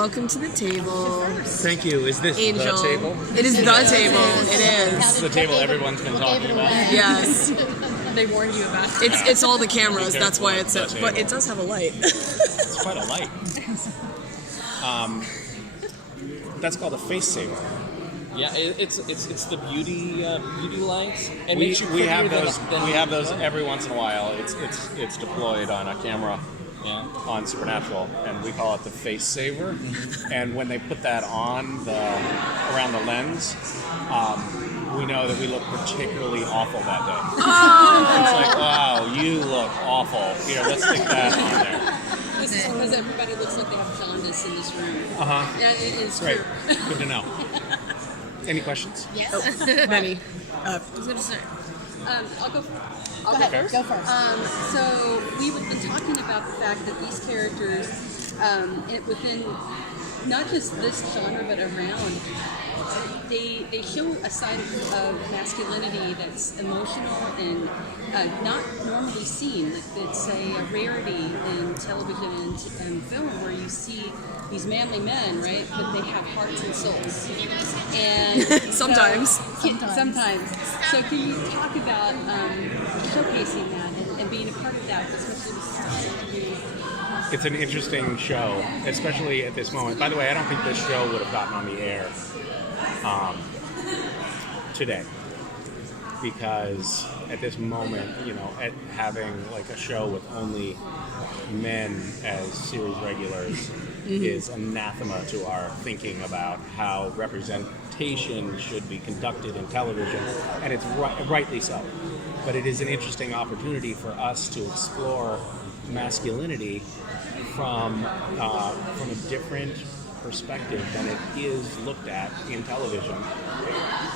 Welcome to the table. Thank you. Is this Angel. the table? It is the table. It This is is. the table everyone's been talking about. Yes. They warned you about it. It's all the cameras. That's why it's The a, but table. it does have a light. It's quite a light. That's called a face saver. Yeah, it's the beauty lights. And We makes you have prettier those. than We have those every once in a while. It's deployed on a camera. Yeah. On Supernatural, and we call it the face saver. And when they put that on around the lens, we know that we look particularly awful that day. It's like, wow, you look awful. Here, let's stick that on there. This is because everybody looks like they have jaundice in this room. Yeah, it is Great. true. Good to know. Any questions? Yes. Many. I was going to say. I'll go first. Go first. So we've been talking about the fact that these characters, within not just this genre but around, they show a side of masculinity that's emotional and not normally seen. It's a rarity in television and film where you see these manly men, right? But they have hearts and souls. And Sometimes. Sometimes. So can you talk about showcasing that and being a part of that, especially with It's an interesting show, especially at this moment. By the way, I don't think this show would have gotten on the air today, because at this moment, at having like a show with only men as series regulars is anathema to our thinking about how representation should be conducted in television, and it's rightly so. But it is an interesting opportunity for us to explore masculinity from a different perspective than it is looked at in television.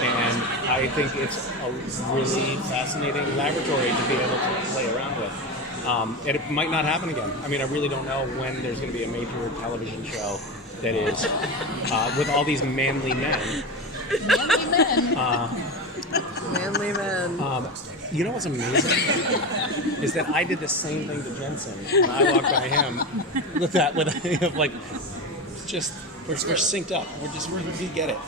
And I think it's a really fascinating laboratory to be able to play around with. And it might not happen again. I mean, I really don't know when there's going to be a major television show that is with all these manly men. Manly men. Manly men. You know what's amazing is that I did the same thing to Jensen when I walked by him with like, just we're synced up. We get it.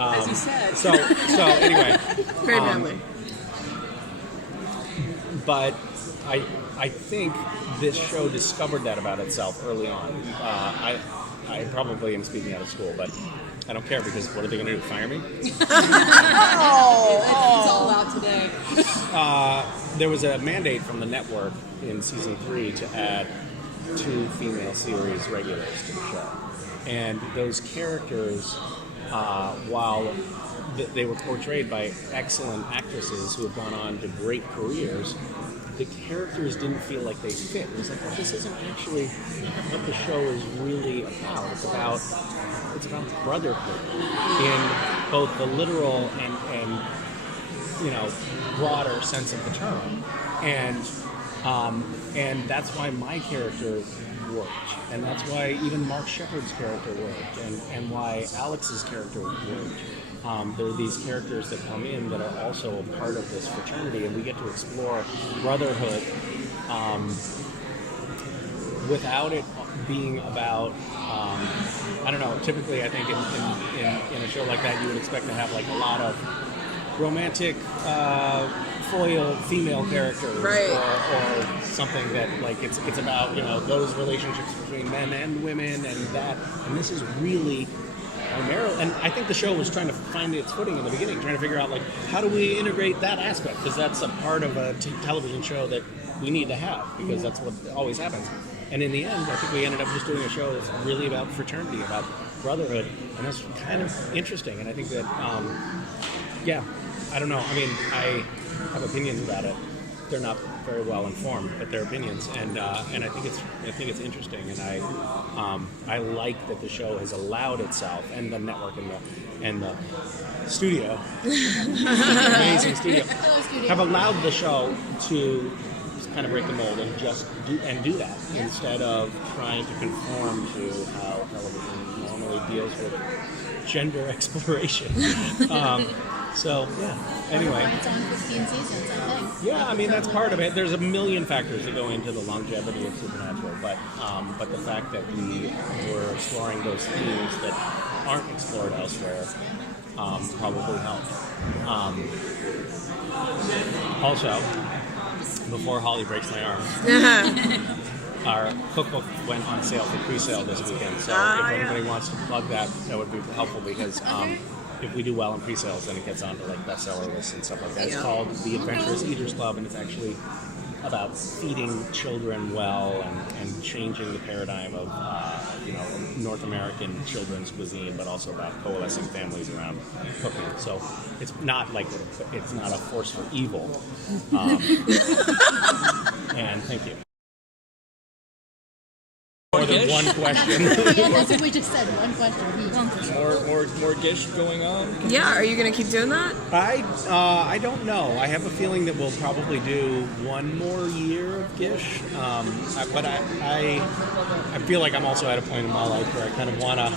as you said. So anyway, Very manly. but I think this show discovered that about itself early on. I probably am speaking out of school, but I don't care, because what are they going to do? Fire me? It's all out today. There was a mandate from the network in season 3 to add 2 female series regulars to the show. And those characters, while they were portrayed by excellent actresses who have gone on to great careers, the characters didn't feel like they fit. It was like, well, this isn't actually what the show is really about. It's about brotherhood in both the literal and broader sense of the term. And that's why my character worked, and that's why even Mark Shepard's character worked, and why Alex's character worked. There are these characters that come in that are also a part of this fraternity, and we get to explore brotherhood without it being about, I don't know, typically I think in a show like that you would expect to have like a lot of romantic foil female characters, Right. or something that like it's about those relationships between men and women, and this is really primarily, and I think the show was trying to find its footing in the beginning, trying to figure out like how do we integrate that aspect, because that's a part of a television show that we need to have, because that's what always happens. And in the end, I think we ended up just doing a show that's really about fraternity, about brotherhood, and that's kind of interesting. And I think that, I don't know. I mean, I have opinions about it. They're not very well informed, but they're opinions, and I think it's interesting, and I like that the show has allowed itself, and the network and the studio, amazing studio, have allowed the show to kind of break the mold and just do that, instead of trying to conform to how television normally deals with gender exploration. So yeah. Anyway. Why it's on 15 seasons, I think. Yeah, I mean that's part of it. There's a million factors that go into the longevity of Supernatural, but the fact that we were exploring those themes that aren't explored elsewhere probably helped. Also, before Holly breaks my arm, our cookbook went on sale for pre-sale this weekend. So if anybody wants to plug that, that would be helpful because. If we do well in pre-sales, then it gets onto like bestseller lists and stuff like that. It's called The Adventurous Eaters Club, and it's actually about feeding children well and changing the paradigm of North American children's cuisine, but also about coalescing families around cooking. So it's not a force for evil. And thank you. More than one question. Yeah, that's what we just said. One question. More Gish going on. Yeah, are you gonna keep doing that? I don't know. I have a feeling that we'll probably do one more year of Gish, but I feel like I'm also at a point in my life where I kind of want to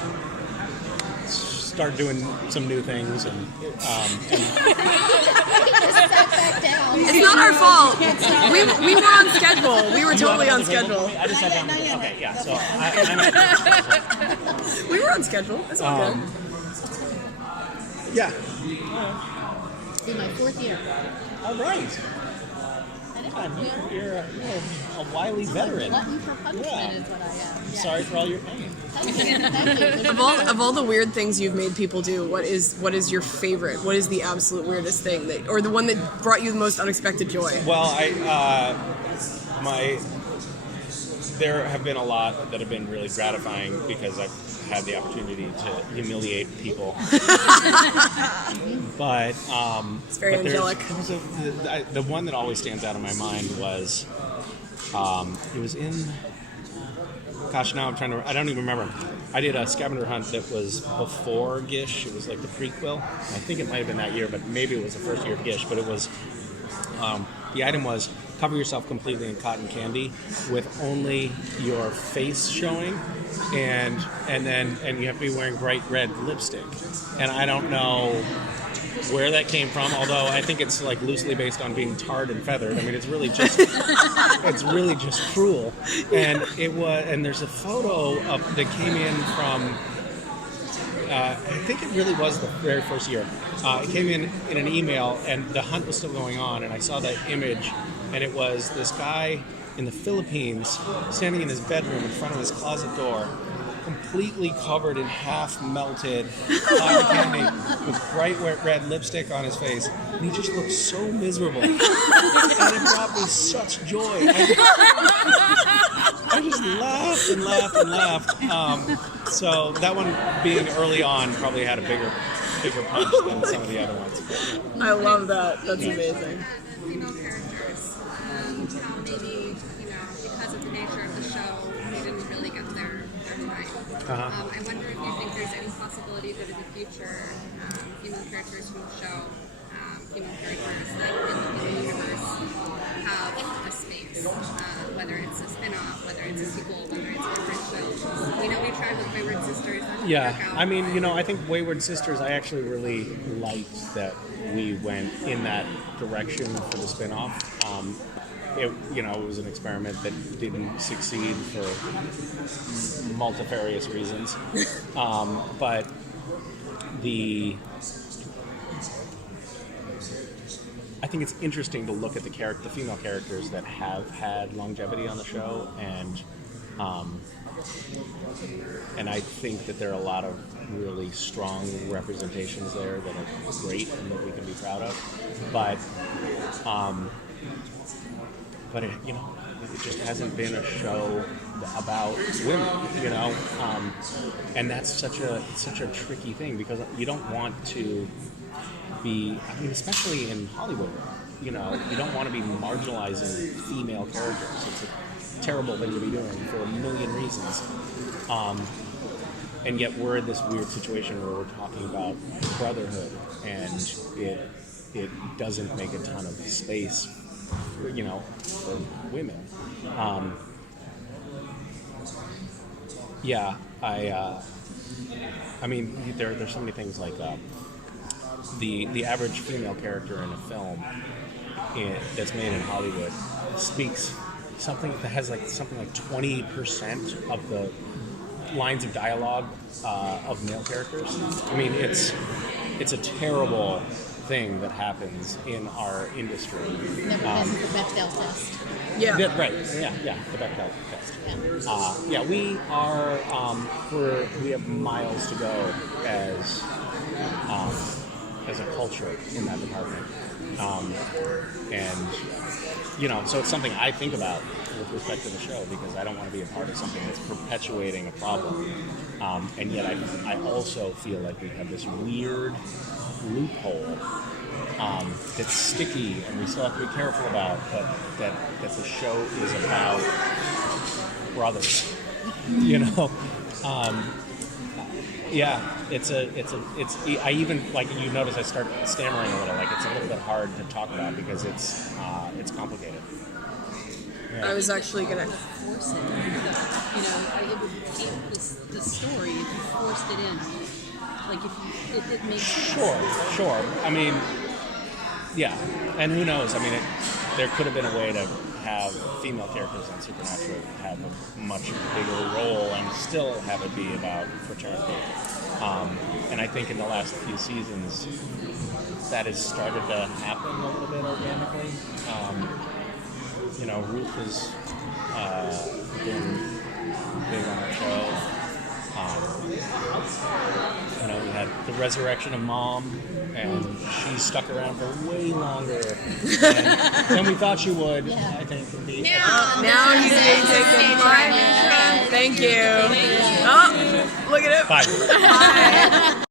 start doing some new things and Back down. It's not our fault. We were on schedule. We were totally on schedule. I just sat down. Okay, yeah. So I'm at We were on schedule. It's all good. yeah. It'll be my 4th year. All right. You're a wily veteran. Glutton for punishment Yeah. is what I am. Yeah. Sorry for all your pain. Thank you. Of all the weird things you've made people do, what is your favorite? What is the absolute weirdest thing or the one that brought you the most unexpected joy? Well, there have been a lot that have been really gratifying because I've had the opportunity to humiliate people. But It's very angelic. The one that always stands out in my mind was it was in. Gosh, now I don't even remember. I did a scavenger hunt that was before Gish. It was like the prequel. I think it might have been that year, but maybe it was the first year of Gish. But it was, the item was cover yourself completely in cotton candy with only your face showing, and you have to be wearing bright red lipstick. And I don't know where that came from, although I think it's like loosely based on being tarred and feathered. I mean, it's really just cruel. And there's a photo that came in from I think it really was the very first year. It came in an email, and the hunt was still going on, and I saw that image, and it was this guy in the Philippines standing in his bedroom in front of his closet door, completely covered in half-melted cotton candy with bright red lipstick on his face, and he just looked so miserable. And it brought me such joy. I just laughed and laughed and laughed. So that one, being early on, probably had a bigger punch than some of the other ones. I love that. That's amazing. Female characters, how maybe, because of the nature of the show, they didn't really get their time. I wonder if you think there's any possibility that in the future, female characters from the show, female characters that in the universe have a space, whether it's a spin-off, whether it's a sequel, whether it's a different show. We know we tried with Wayward Sisters. That didn't work out. I mean, I think Wayward Sisters, I actually really liked that we went in that direction for the spin-off. It was an experiment that didn't succeed for multifarious reasons. But I think it's interesting to look at the female characters that have had longevity on the show, and I think that there are a lot of really strong representations there that are great and that we can be proud of. But it just hasn't been a show about women, and that's such a tricky thing because you don't want to be, especially in Hollywood, you don't want to be marginalizing female characters. It's a terrible thing to be doing for a million reasons. And yet we're in this weird situation where we're talking about brotherhood, and it doesn't make a ton of space for women. There's so many things like the average female character in a film that's made in Hollywood speaks something that has like something like 20% of the lines of dialogue of male characters. I mean, it's a terrible thing that happens in our industry. Never passes the Bechdel test. Yeah. Yeah, right. Yeah, the Bechdel test. We are we have miles to go as a culture in that department, and so it's something I think about with respect to the show, because I don't want to be a part of something that's perpetuating a problem, and yet I also feel like we have this weird loophole that's sticky and we still have to be careful about, but that the show is about brothers. I even, like, you notice I start stammering a little, like it's a little bit hard to talk about because it's complicated. I was actually gonna. Force it. It would take the story if you forced it in. Like if it makes sense. Sure. I mean, yeah, and who knows? I mean, there could have been a way to have female characters on Supernatural have a much bigger role and still have it be about fraternity. And I think in the last few seasons, that has started to happen a little bit organically. Ruth has been big on our show. We had the resurrection of Mom, and she stuck around for way longer than we thought she would. Yeah. I think. Now you can take the mic. Thank you. Oh, look at it. Bye. Bye.